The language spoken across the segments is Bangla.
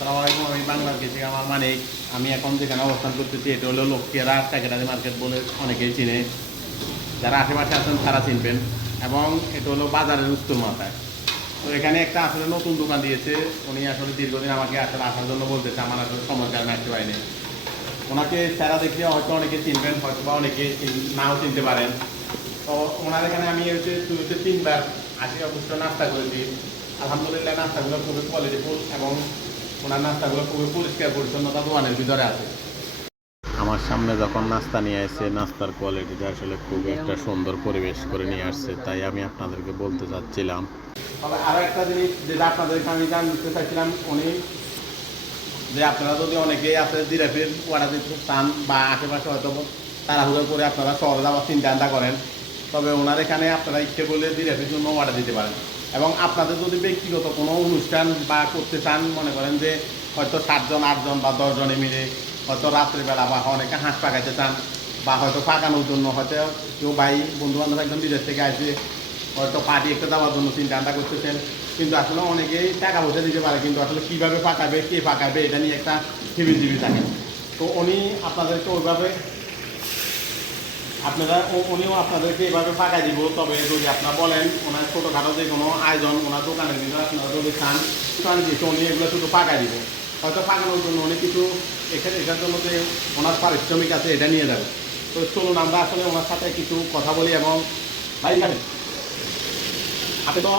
আসসালামু আলাইকুম। আমি বাংলার কৃষি আমার মানিক। আমি এখন যেখানে অবস্থান করতেছি এটা হলো লক্ষ্মীরা সেক্রেটারি মার্কেট বলে অনেকেই চিনে, যারা আশেপাশে আছেন তারা চিনবেন। এবং এটা হলো বাজারের উত্তর মাথায়। তো এখানে একটা আসলে নতুন দোকান দিয়েছে। উনি আসলে দীর্ঘদিন আমাকে আসলে আসার জন্য বলতেছে, আমার আসলে সময় কারণে আসতে পারিনি। ওনাকে সেরা দেখলে হয়তো অনেকে চিনবেন, হয়তো বা অনেকে নাও চিনতে পারেন। তো ওনার এখানে আমি হচ্ছে 3বার আসি, অবশ্য নাস্তা করেছি। আলহামদুলিল্লাহ নাস্তাগুলো খুবই কোয়ালিটিফুল এবং ওনার নাস্তাগুলো খুবই পরিষ্কার পরিচ্ছন্নতা দোকানের ভিতরে আছে। আমার সামনে যখন নাস্তা নিয়ে আসছে, নাস্তার কোয়ালিটিটা আসলে খুব একটা সুন্দর পরিবেশ করে নিয়ে আসছে, তাই আমি আপনাদেরকে বলতে চাচ্ছিলাম। তবে আরও একটা জিনিস যেটা আপনাদেরকে আমি জানতে চাইছিলাম, উনি যে আপনারা যদি অনেকেই আছে জিরাফির অর্ডার দিতে চান বা আশেপাশে হয়তো তাড়াহুড়ো করে আপনারা শহরে যাওয়ার চিন্তা করেন, তবে ওনার এখানে আপনারা ইচ্ছে করলে জিরাফির জন্য অর্ডার দিতে পারেন। এবং আপনাদের যদি ব্যক্তিগত কোনো অনুষ্ঠান বা করতে চান, মনে করেন যে হয়তো 7 জন 8 জন বা 10 জনে মিলে হয়তো রাত্রিবেলা বা অনেকে হাঁস পাকাইতে চান বা হয়তো পাকানোর জন্য হয়তো কেউ ভাই বন্ধু বান্ধব একদম বিদেশ থেকে আসবে, হয়তো পার্টি একটা দেওয়ার জন্য চিন্তা করতেছেন, কিন্তু আসলে অনেকেই টাকা পয়সা দিতে পারে, কিন্তু আসলে কীভাবে পাকাবে কে পাকাবে এটা নিয়ে একটা হিবিজিবি থাকে। তো উনি আপনাদেরকে ওইভাবে উনিও আপনাদেরকে এভাবে পাকাই দিব। তবে যদি আপনারা বলেন ওনার ছোটোখাটো যে কোনো আয়োজন ওনার দোকানের ভিতরে আপনারা যদি চান দিচ্ছে, উনি এগুলো শুধু পাকাই দিব। হয়তো পাকানোর জন্য উনি কিছু এটার জন্য যে ওনার পারিশ্রমিক আছে এটা নিয়ে যাবে। তো চলুন আমরা আসলে ওনার সাথে কিছু কথা বলি। এবং ভাই জানেন আপনি তো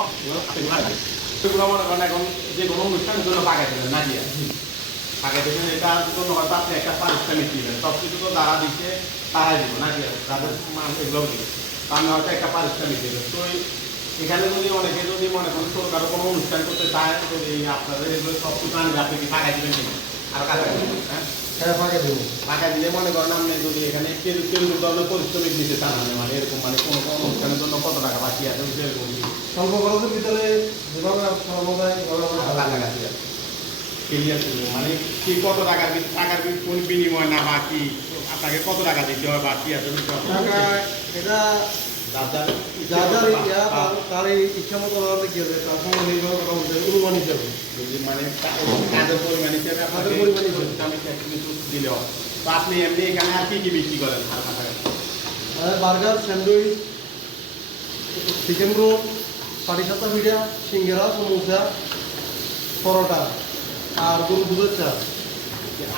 সেগুলো মনে করেন এখন যে কোনো অনুষ্ঠানের জন্য পাকাই দেবেন না দিয়ে পাকাই দেবেন, এটার জন্য হয়তো আপনি একটা পারিশ্রমিক দিবেন। সব কিছু তো যারা দিচ্ছে তারাই দিব না দিয়ে যাদের এগুলো দিবে, তো আমি হয়তো একটা পারিশ্রমিক দেবেন। তো এখানে যদি অনেকে যদি মনে করেন সরকারও কোনো অনুষ্ঠান করতে চায়, যদি আপনাদের এগুলো সব কিছু আনবে, আপনি কি পাকাই দেবেন কিনা? আর কাজ হ্যাঁ হ্যাঁ পাকাই দেবো। পাকাই দিলে মনে করেন আপনি যদি এখানে কেউ ধরনের পরিশ্রমিক দিতে চান, মানে এরকম মানে কোনো কোনো অনুষ্ঠানের জন্য কত টাকা বাকি আছে এরকম স্বল্প খরচের ভিতরে যেভাবে সর্বদাই কাছাকাছি আছে ক্লিয়ার করবো, মানে কি কত টাকার কোন বিনিময় না বাকি আপনাকে কত টাকা দিতে হয় বাকি আছে টাকা এটা যার যার ইয়া তার ইচ্ছা মতো কি হবে, তার সঙ্গে নির্ভর করা হচ্ছে অনুমান হিসাবে, মানে কাজের পরিমাণ হিসেবে আপনাদের পরিমাণ হিসেবে আমি কিছু দিলে হয়। তো আপনি এমনি এখানে আর কি বিক্রি করেন? আর কাছাকাছি বার্গার, স্যান্ডউইচ, চিকেন রোল, পাটিসাপটা পিঠা, সিঙ্গারা, সমোসা, পরোটা আর গরু দুধের চা।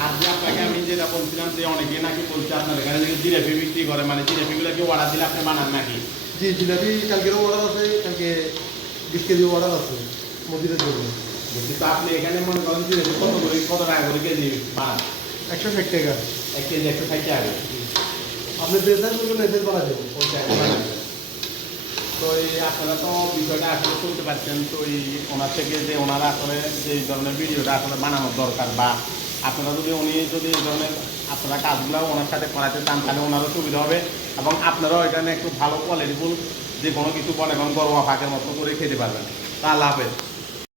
আর যে আপনাকে আমি যেটা বলছিলাম যে অনেকে নাকি বলছে আপনার এখানে যে জিলাপি বিক্রি করে, মানে জিলাপিগুলো কি অর্ডার দিলে আপনি বানান নাকি? জি, জিলাপি কালকেরও অর্ডার আছে, কালকে 20 কেজি অর্ডার আছে মসজিদের জন্য। তো আপনি এখানে মনে করেন জিলাপি কত টাকা করে কেজি বানান? 160 টাকা। 1 কেজি 160 টাকা। আপনি পেশার জন্য মেসেজ বানা দেবেন। তো এই আপনারা তো বিষয়টা আসলে শুনতে পাচ্ছেন। তো এই ওনার থেকে যে ওনারা আসলে যে ধরনের ভিডিওটা আসলে বানানোর দরকার, বা আপনারা যদি উনি যদি এই ধরনের আপনারা কাজগুলো ওনার সাথে করাতে চান, তাহলে ওনারও সুবিধা হবে এবং আপনারাও এখানে একটু ভালো কোয়ালিটিফুল যে কোনো কিছু বলে এবং গরমা ফাঁকের মতো করে খেতে পারবেন। তা আল্লাহ হাফেজ।